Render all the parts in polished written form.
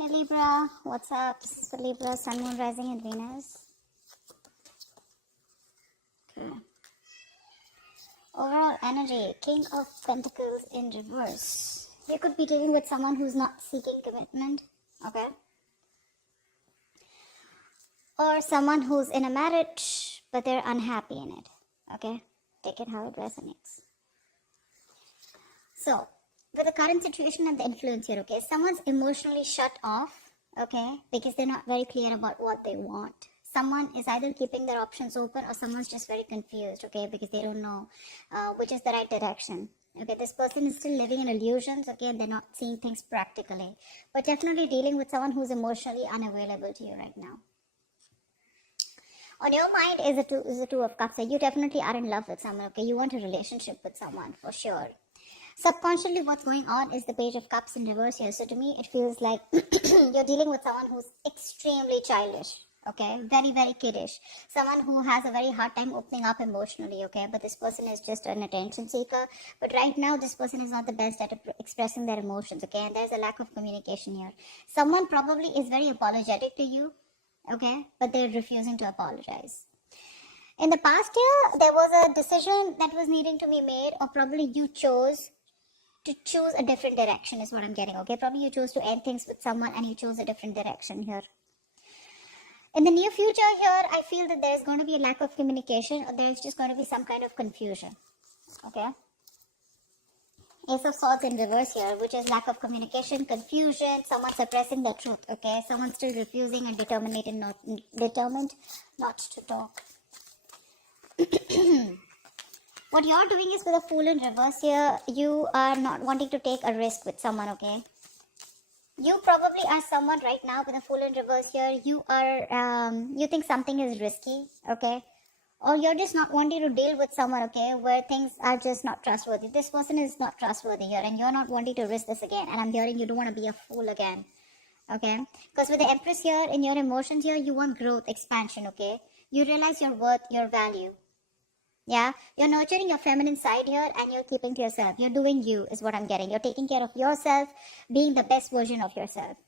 Hey Libra, what's up? This is for Libra, Sun, Moon, Rising, and Venus. Okay. Overall energy, King of Pentacles in reverse. You could be dealing with someone who's not seeking commitment, okay? Or someone who's in a marriage, but they're unhappy in it, okay? Take it how it resonates. So, with the current situation and the influence here, okay, someone's emotionally shut off, okay, because they're not very clear about what they want. Someone is either keeping their options open or someone's just very confused, okay, because they don't know which is the right direction. Okay, this person is still living in illusions, okay, and they're not seeing things practically. But definitely dealing with someone who's emotionally unavailable to you right now. On your mind is the two of cups. You definitely are in love with someone, okay? You want a relationship with someone, for sure. Subconsciously, what's going on is the Page of Cups in reverse here. So to me, it feels like you're dealing with someone who's extremely childish, okay? Very, very kiddish. Someone who has a very hard time opening up emotionally, okay? But this person is just an attention seeker. But right now, this person is not the best at expressing their emotions, okay? And there's a lack of communication here. Someone probably is very apologetic to you, okay? But they're refusing to apologize. In the past year, there was a decision that was needing to be made, or probably you chose to choose a different direction is what I'm getting, okay? Probably you chose to end things with someone and you chose a different direction here. In the near future here, I feel that there's going to be a lack of communication, or there's just going to be some kind of confusion, okay? Ace of Swords in reverse here, which is lack of communication, confusion, someone suppressing the truth, okay? Someone still refusing and determined not to talk. What you're doing is with a Fool in reverse here, you are not wanting to take a risk with someone, okay? You probably are someone right now with a Fool in reverse here. You are, you think something is risky, okay? Or you're just not wanting to deal with someone, okay, where things are just not trustworthy. This person is not trustworthy here, and you're not wanting to risk this again. And I'm hearing you don't want to be a fool again, okay? Because with the Empress here, in your emotions here, you want growth, expansion, okay? You realize your worth, your value. Yeah, you're nurturing your feminine side here and you're keeping to yourself. You're doing you is what I'm getting. You're taking care of yourself, being the best version of yourself.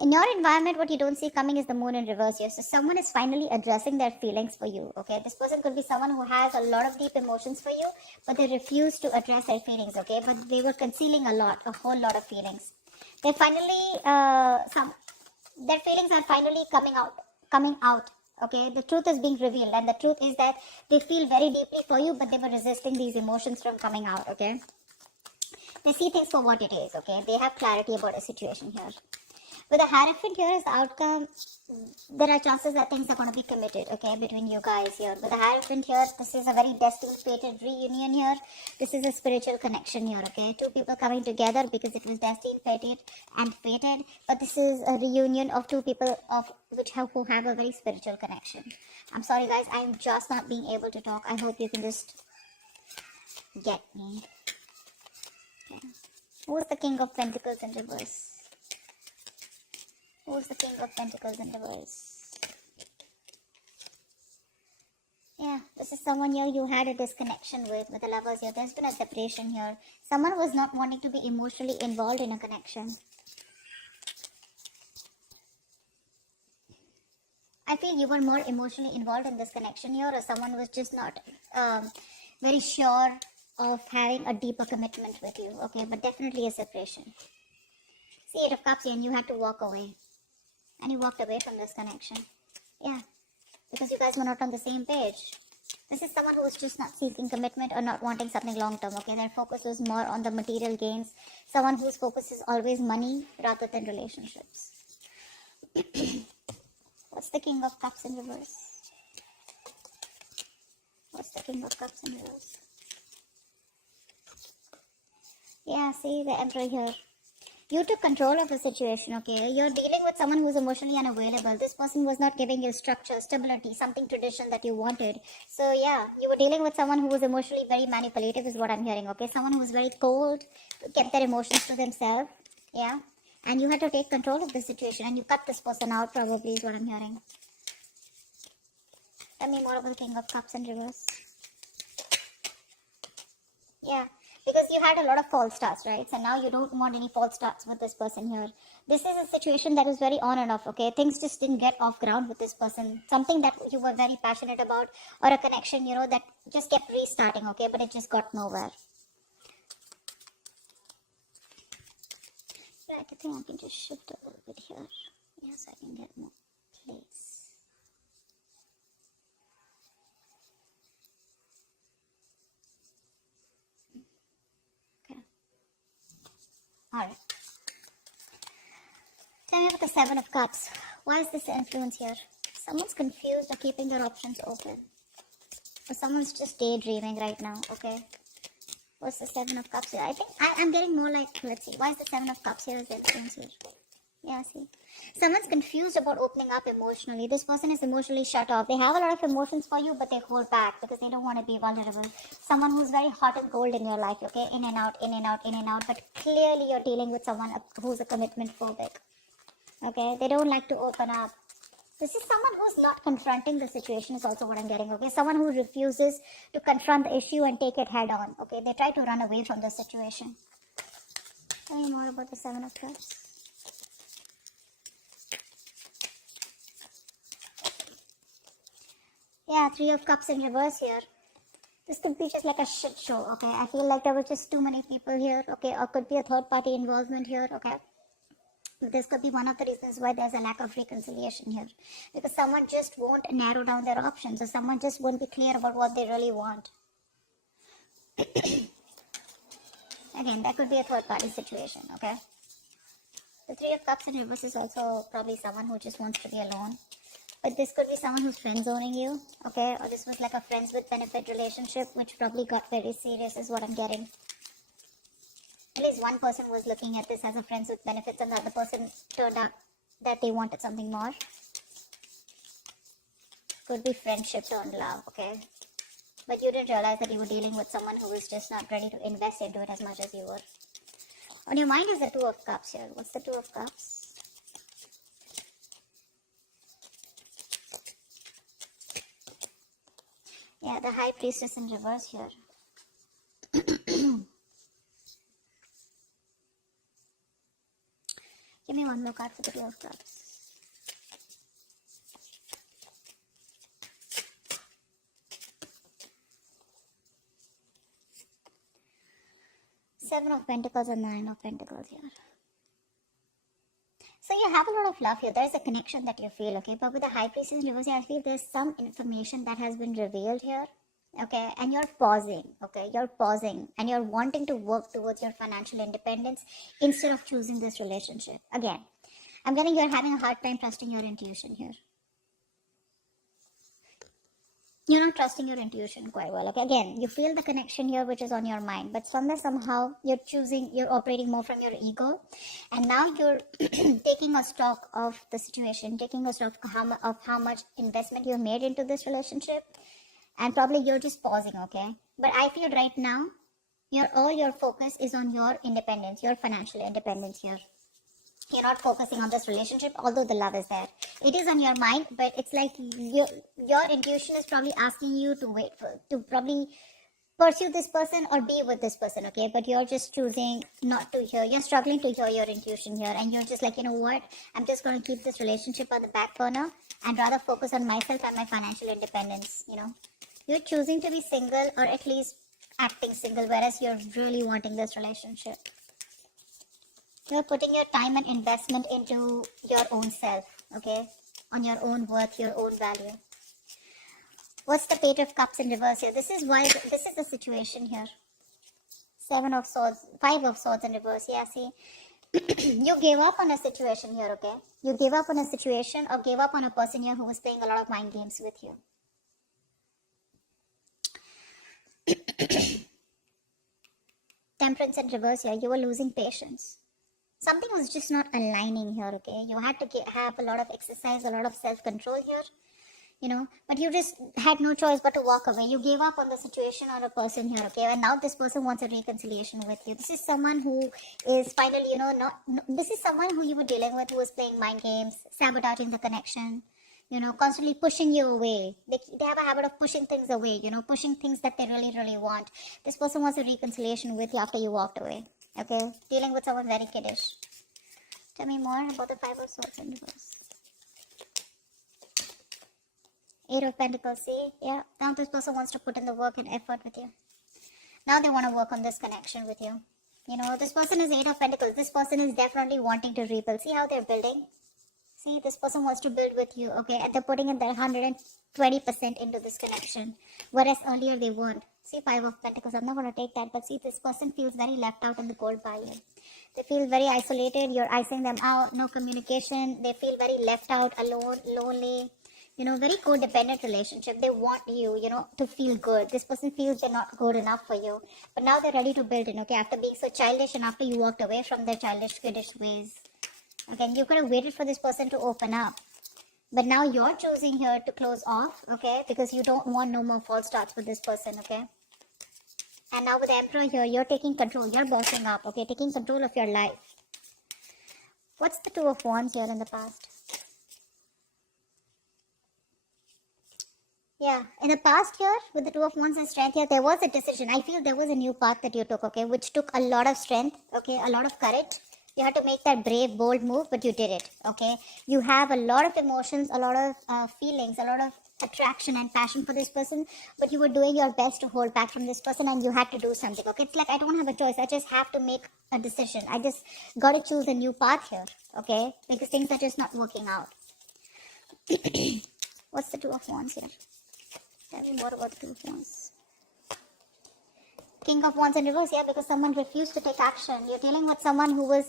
In your environment, what you don't see coming is the Moon in reverse here. So someone is finally addressing their feelings for you, okay? This person could be someone who has a lot of deep emotions for you, but they refuse to address their feelings, okay? But they were concealing a whole lot of feelings. They finally, their feelings are finally coming out. Okay, the truth is being revealed, and the truth is that they feel very deeply for you, but they were resisting these emotions from coming out, okay? They see things for what it is, okay? They have clarity about a situation here. With the Hierophant here as the outcome, there are chances that things are going to be committed, okay, between you guys here. With the Hierophant here, this is a very destined, fated reunion here. This is a spiritual connection here, okay? Two people coming together because it was destined, fated. But this is a reunion of two people who have a very spiritual connection. I'm sorry, guys. I'm just not being able to talk. I hope you can just get me. Okay. Who's the King of Pentacles in reverse? Who's the King of Pentacles in reverse? Yeah, this is someone here you had a disconnection with the Lovers here. There's been a separation here. Someone was not wanting to be emotionally involved in a connection. I feel you were more emotionally involved in this connection here, or someone was just not very sure of having a deeper commitment with you. Okay, but definitely a separation. See, Eight of Cups here, and you had to walk away. And you walked away from this connection. Yeah, because you guys were not on the same page. This is someone who is just not seeking commitment or not wanting something long term, okay? Their focus was more on the material gains. Someone whose focus is always money rather than relationships. What's the King of Cups in reverse? What's the King of Cups in reverse? Yeah, see the Emperor here. You took control of the situation, okay? You're dealing with someone who's emotionally unavailable. This person was not giving you structure, stability, something traditional that you wanted. So yeah, you were dealing with someone who was emotionally very manipulative is what I'm hearing, okay? Someone who was very cold, kept their emotions to themselves, yeah? And you had to take control of the situation and you cut this person out probably is what I'm hearing. Tell me more about the King of Cups in reverse. Yeah. Because you had a lot of false starts, right? So now you don't want any false starts with this person here. This is a situation that is very on and off, okay? Things just didn't get off ground with this person. Something that you were very passionate about, or a connection, you know, that just kept restarting, okay? But it just got nowhere. Yeah, I think I can just shift a little bit here. Yes, I can get more place. Okay. Alright. Tell me about the Seven of Cups. Why is this influence here? Someone's confused or keeping their options open. Or someone's just daydreaming right now, okay? What's the Seven of Cups here? I think I'm getting more like, let's see. Why is the Seven of Cups here as the influence here? Yeah, see. Someone's confused about opening up emotionally. This person is emotionally shut off. They have a lot of emotions for you, but they hold back because they don't want to be vulnerable. Someone who's very hot and cold in your life, okay? In and out, in and out, in and out. But clearly you're dealing with someone who's a commitment phobic. Okay? They don't like to open up. This is someone who's not confronting the situation is also what I'm getting, okay? Someone who refuses to confront the issue and take it head on, okay? They try to run away from the situation. Tell me more about the Seven of Cups. Yeah, Three of Cups in reverse here. This could be just like a shit show, okay? I feel like there were just too many people here, okay? Or could be a third party involvement here, okay? This could be one of the reasons why there's a lack of reconciliation here. Because someone just won't narrow down their options, or someone just won't be clear about what they really want. Again, that could be a third party situation, okay? The Three of Cups in reverse is also probably someone who just wants to be alone. But this could be someone who's friend zoning you, okay? Or this was like a friends with benefit relationship, which probably got very serious is what I'm getting. At least one person was looking at this as a friends with benefits, and the other person turned out that they wanted something more. Could be friendship turned love, okay? But you didn't realize that you were dealing with someone who was just not ready to invest into it as much as you were. On your mind is the Two of Cups here. What's the Two of Cups? Yeah, the High Priestess in reverse here. Give me one more card for the Two of Cups. Seven of Pentacles and Nine of Pentacles here. So you have a lot of love here. There is a connection that you feel, okay? But with the High Priestess in reverse, I feel there's some information that has been revealed here, okay? And you're pausing, okay? You're pausing and you're wanting to work towards your financial independence instead of choosing this relationship. Again, I'm getting you're having a hard time trusting your intuition here. You're not trusting your intuition quite well, okay? Again, you feel the connection here which is on your mind, but somewhere, somehow, you're operating more from your ego, and now you're taking a stock of the situation, taking a stock of how much investment you made into this relationship, and probably you're just pausing, okay? But I feel right now, all your focus is on your independence, your financial independence here. You're not focusing on this relationship, although the love is there. It is on your mind, but it's like your intuition is probably asking you to probably pursue this person or be with this person, okay? But you're just choosing not to hear. You're struggling to hear your intuition here, and you're just like, you know what? I'm just going to keep this relationship on the back burner and rather focus on myself and my financial independence, you know? You're choosing to be single, or at least acting single, whereas you're really wanting this relationship. You're putting your time and investment into your own self, okay? On your own worth, your own value. What's the Page of Cups in reverse here? This is the situation here. Seven of Swords, Five of Swords in reverse. Yeah, see? You gave up on a situation here, okay? You gave up on a situation or gave up on a person here who was playing a lot of mind games with you. Temperance in reverse here. You were losing patience. Something was just not aligning here, okay? You had to have a lot of exercise, a lot of self-control here, you know, but you just had no choice but to walk away. You gave up on the situation or a person here, okay? And now this person wants a reconciliation with you. This is someone who is finally, you know, this is someone who you were dealing with who was playing mind games, sabotaging the connection, constantly pushing you away. They have a habit of pushing things away, pushing things that they really, really want. This person wants a reconciliation with you after you walked away, okay? Dealing with someone very kiddish. Tell me more about the Five of Swords in reverse. Eight of Pentacles, see? Yeah, now this person wants to put in the work and effort with you. Now they want to work on this connection with you. This person is Eight of Pentacles. This person is definitely wanting to rebuild. See how they're building? See, this person wants to build with you, okay? And they're putting in their 120% into this connection. Whereas earlier they weren't. See, Five of Pentacles. I'm not going to take that. But see, this person feels very left out in the cold by you. They feel very isolated. You're icing them out. No communication. They feel very left out, alone, lonely. Very codependent relationship. They want you, to feel good. This person feels they're not good enough for you. But now they're ready to build in, okay? After being so childish and after you walked away from their childish, kiddish ways. Okay, you could have waited for this person to open up. But now you're choosing here to close off, okay? Because you don't want no more false starts with this person, okay? And now with the Emperor here, you're taking control. You're bossing up, okay? Taking control of your life. What's the Two of Wands here in the past? Yeah, in the past here, with the Two of Wands and Strength here, there was a decision. I feel there was a new path that you took, okay? Which took a lot of strength, okay? A lot of courage. You had to make that brave, bold move, but you did it, okay? You have a lot of emotions, a lot of feelings, a lot of attraction and passion for this person, but you were doing your best to hold back from this person and you had to do something, okay? It's like I don't have a choice. I just have to make a decision. I just got to choose a new path here, okay? Because things are just not working out. What's the Two of Wands here? Tell me more about the Two of Wands. King of Wands in reverse, yeah, because someone refused to take action. You're dealing with someone who was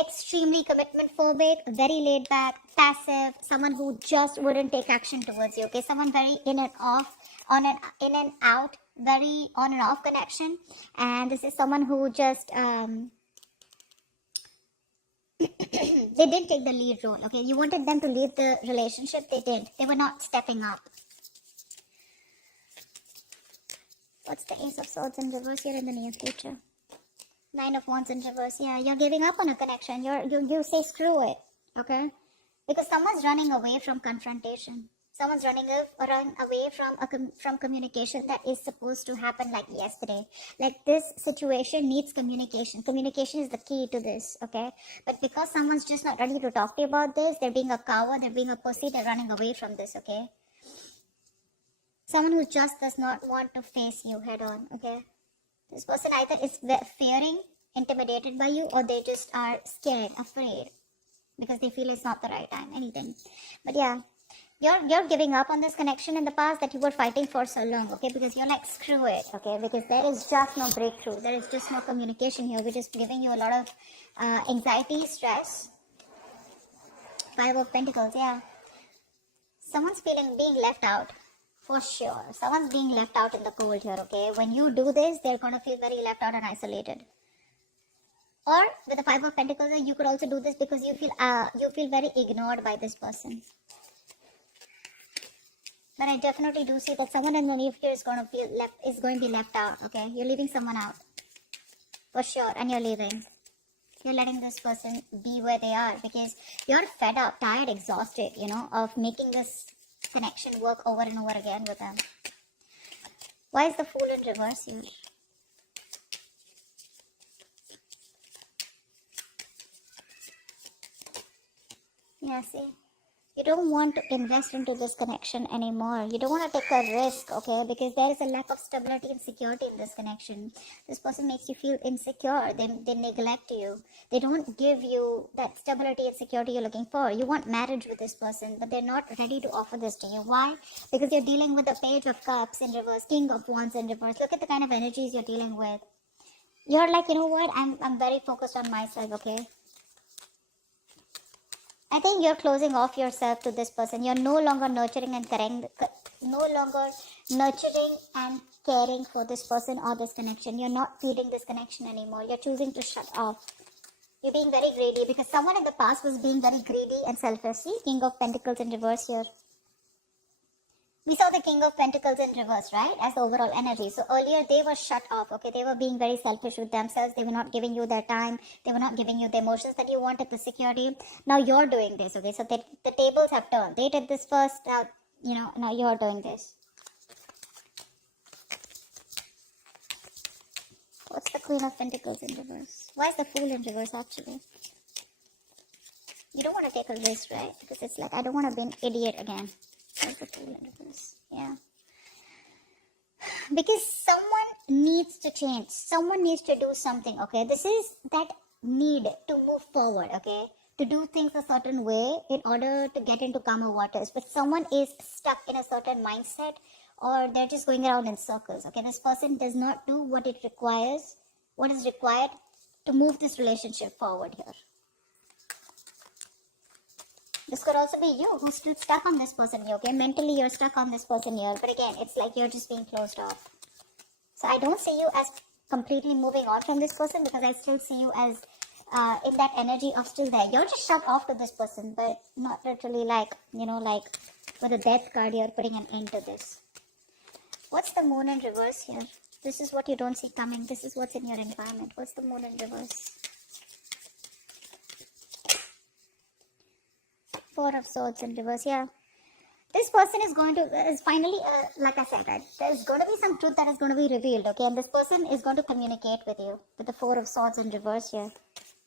extremely commitment phobic, very laid back, passive, someone who just wouldn't take action towards you, okay? Someone very in and off, in and out, very on and off connection. And this is someone who just, they didn't take the lead role, okay? You wanted them to lead the relationship, they didn't. They were not stepping up. What's the Ace of Swords in reverse here in the near future? Nine of Wands in reverse. Yeah, you're giving up on a connection. You say screw it, okay? Because someone's running away from confrontation. Someone's running away from communication that is supposed to happen like yesterday. Like this situation needs communication. Communication is the key to this, okay? But because someone's just not ready to talk to you about this, they're being a coward, they're being a pussy, they're running away from this, okay? Someone who just does not want to face you head on, okay? This person either is fearing, intimidated by you, or they just are scared, afraid, because they feel it's not the right time, anything. But yeah, you're giving up on this connection in the past that you were fighting for so long, okay? Because you're like, screw it, okay? Because there is just no breakthrough. There is just no communication here. We're just giving you a lot of anxiety, stress. Five of Pentacles, yeah. Someone's being left out. For sure. Someone's being left out in the cold here, okay? When you do this, they're going to feel very left out and isolated. Or with the Five of Pentacles, you could also do this because you feel very ignored by this person. But I definitely do see that someone in the near future is going to be left out, okay? You're leaving someone out. For sure. And you're leaving. You're letting this person be where they are because you're fed up, tired, exhausted, of making this connection work over and over again with them. Why is the Fool in reverse here? Yeah, see, you don't want to invest into this connection anymore. You don't want to take a risk, okay? Because there is a lack of stability and security in this connection. This person makes you feel insecure. They neglect you. They don't give you that stability and security you're looking for. You want marriage with this person, but they're not ready to offer this to you. Why? Because you're dealing with the Page of Cups in reverse, King of Wands in reverse. Look at the kind of energies you're dealing with. You're like, you know what? I'm very focused on myself, okay? I think you're closing off yourself to this person. You're no longer nurturing and caring for this person or this connection. You're not feeding this connection anymore. You're choosing to shut off. You're being very greedy because someone in the past was being very greedy and selfish. See, King of Pentacles in reverse here. We saw the King of Pentacles in reverse, right? As the overall energy. So earlier they were shut off, okay? They were being very selfish with themselves. They were not giving you their time. They were not giving you the emotions that you wanted, the security. Now you're doing this, okay? So the tables have turned. They did this first, now, now you're doing this. What's the Queen of Pentacles in reverse? Why is the Fool in reverse, actually? You don't want to take a risk, right? Because it's like, I don't want to be an idiot again. What's the Fool in reverse? Yeah. Because someone needs to change. Someone needs to do something, okay? This is that need to move forward, okay? To do things a certain way in order to get into calmer waters. But someone is stuck in a certain mindset, or they're just going around in circles, okay? This person does not do what it requires, what is required to move this relationship forward here. This could also be you who's still stuck on this person here, okay? Mentally, you're stuck on this person here. But again, it's like you're just being closed off. So I don't see you as completely moving on from this person, because I still see you as in that energy of still there. You're just shut off to this person, but not literally like, like with a death card, you're putting an end to this. What's the Moon in reverse here? This is what you don't see coming. This is what's in your environment. What's the Moon in reverse? Four of Swords in reverse, yeah. This person is going to, is finally, like I said, right, there's going to be some truth that is going to be revealed, okay? And this person is going to communicate with you with the Four of Swords in reverse here.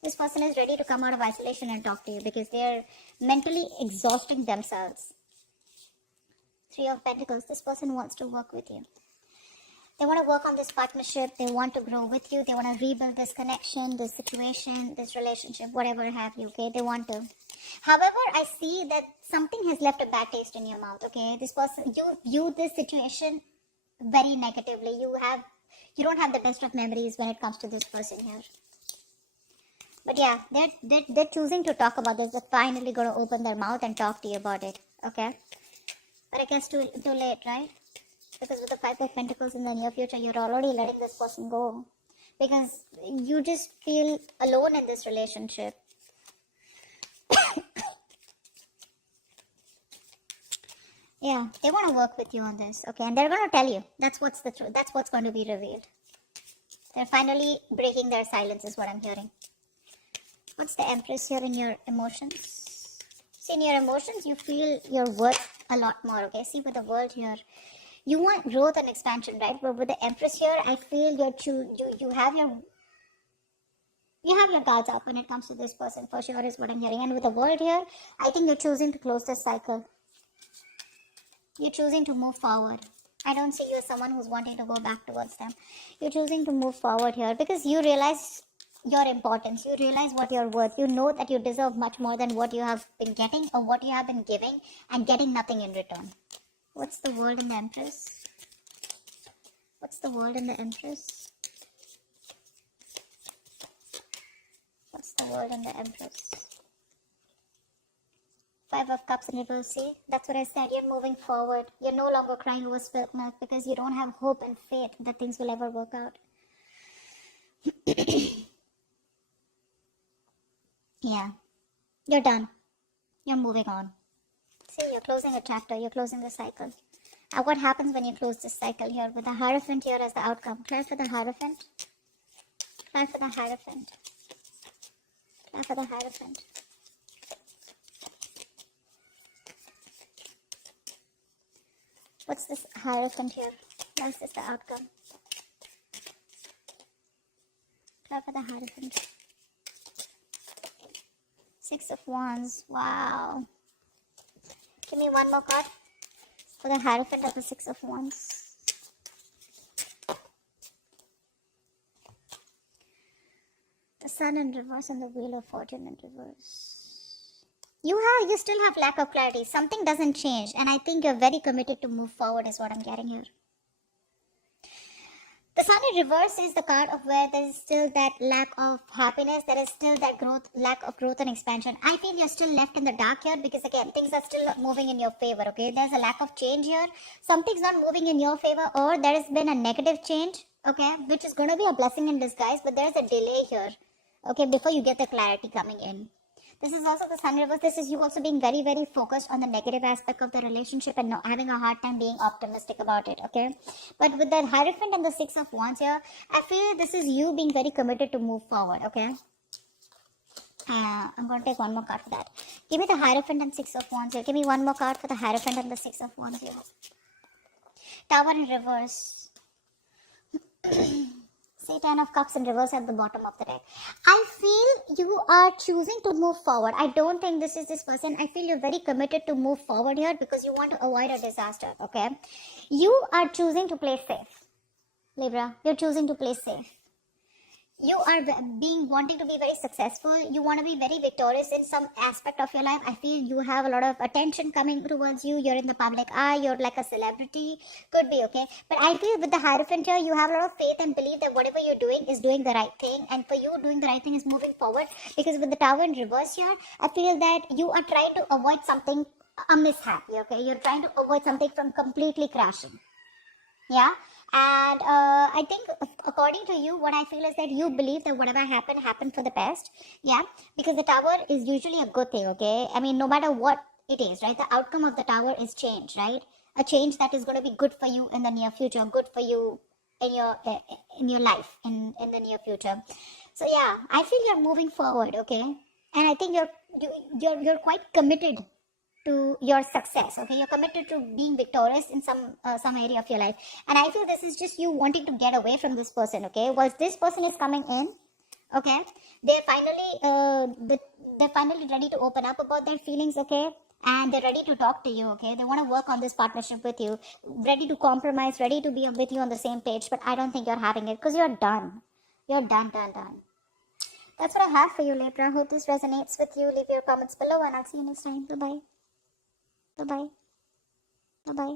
This person is ready to come out of isolation and talk to you because they're mentally exhausting themselves. Three of Pentacles, this person wants to work with you. They want to work on this partnership. They want to grow with you. They want to rebuild this connection, this situation, this relationship, whatever have you, okay? They want to. However, I see that something has left a bad taste in your mouth, okay? This person, you view this situation very negatively. You don't have the best of memories when it comes to this person here. But yeah, they're choosing to talk about this. They're finally going to open their mouth and talk to you about it, okay? But I guess too late, right? Because with the Five of Pentacles in the near future, you're already letting this person go. Because you just feel alone in this relationship. Yeah, they want to work with you on this, okay? And they're going to tell you. That's what's the truth. That's what's going to be revealed. They're finally breaking their silence is what I'm hearing. What's the Empress here in your emotions? See, in your emotions, you feel your worth a lot more, okay? See, with the World here, you want growth and expansion, right? But with the Empress here, I feel you have your guards up when it comes to this person, for sure, is what I'm hearing. And with the World here, I think you're choosing to close this cycle. You're choosing to move forward. I don't see you as someone who's wanting to go back towards them. You're choosing to move forward here because you realize your importance. You realize what you're worth. You know that you deserve much more than what you have been getting or what you have been giving and getting nothing in return. What's the World in the Empress? What's the World in the Empress? What's the World in the Empress? Five of Cups in reverse. See, that's what I said. You're moving forward. You're no longer crying over spilt milk because you don't have hope and faith that things will ever work out. Yeah, you're done. You're moving on. See, you're closing a chapter. You're closing the cycle. And what happens when you close this cycle here with the Hierophant here as the outcome? Clear for the Hierophant. Clear for the Hierophant. Clear for the Hierophant. What's this Hierophant here? That's just the outcome. Clear for the Hierophant. Six of Wands. Wow. Give me one more card for the Hierophant of the Six of Wands. The Sun in reverse and the Wheel of Fortune in reverse. You still have lack of clarity. Something doesn't change, and I think you're very committed to move forward is what I'm getting here. The Sun in reverse is the card of where there is still that lack of happiness. There is still that lack of growth and expansion. I feel you're still left in the dark here because, again, things are still not moving in your favor, okay? There's a lack of change here. Something's not moving in your favor, or there has been a negative change, okay? Which is going to be a blessing in disguise, but there's a delay here, okay, before you get the clarity coming in. This is also the Sun reverse. This is you also being very, very focused on the negative aspect of the relationship and not having a hard time being optimistic about it, okay? But with the Hierophant and the Six of Wands here, I feel this is you being very committed to move forward, okay? I'm going to take one more card for that. Give me the Hierophant and Six of Wands here. Give me one more card for the Hierophant and the Six of Wands here. Tower in reverse. Say 10 of Cups in reverse at the bottom of the deck. I feel you are choosing to move forward. I don't think this is this person. I feel you're very committed to move forward here because you want to avoid a disaster, okay? You are choosing to play safe. Libra, you're choosing to play safe. You are wanting to be very successful. You want to be very victorious in some aspect of your life. I feel you have a lot of attention coming towards you. You're in the public eye. You're like a celebrity. Could be, okay? But I feel with the Hierophant here, you have a lot of faith and belief that whatever you're doing is doing the right thing. And for you, doing the right thing is moving forward. Because with the Tower in reverse here, I feel that you are trying to avoid something, a mishap, okay? You're trying to avoid something from completely crashing. Yeah, and I think according to you, what I feel is that you believe that whatever happened for the best. Yeah, because the Tower is usually a good thing, okay? I mean, no matter what it is, right? The outcome of the Tower is change, right? A change that is going to be good for you in the near future, good for you in your life in the near future. So yeah, I feel you're moving forward, okay? And I think you're quite committed to your success, okay? You're committed to being victorious in some area of your life, and I feel this is just you wanting to get away from this person, okay? Once this person is coming in, okay, they're finally ready to open up about their feelings, okay? And they're ready to talk to you, okay? They want to work on this partnership with you, ready to compromise, ready to be with you on the same page. But I don't think you're having it because you're done. You're done. That's what I have for you, Libra. Hope this resonates with you. Leave your comments below and I'll see you next time. Bye bye. Bye bye. Bye bye.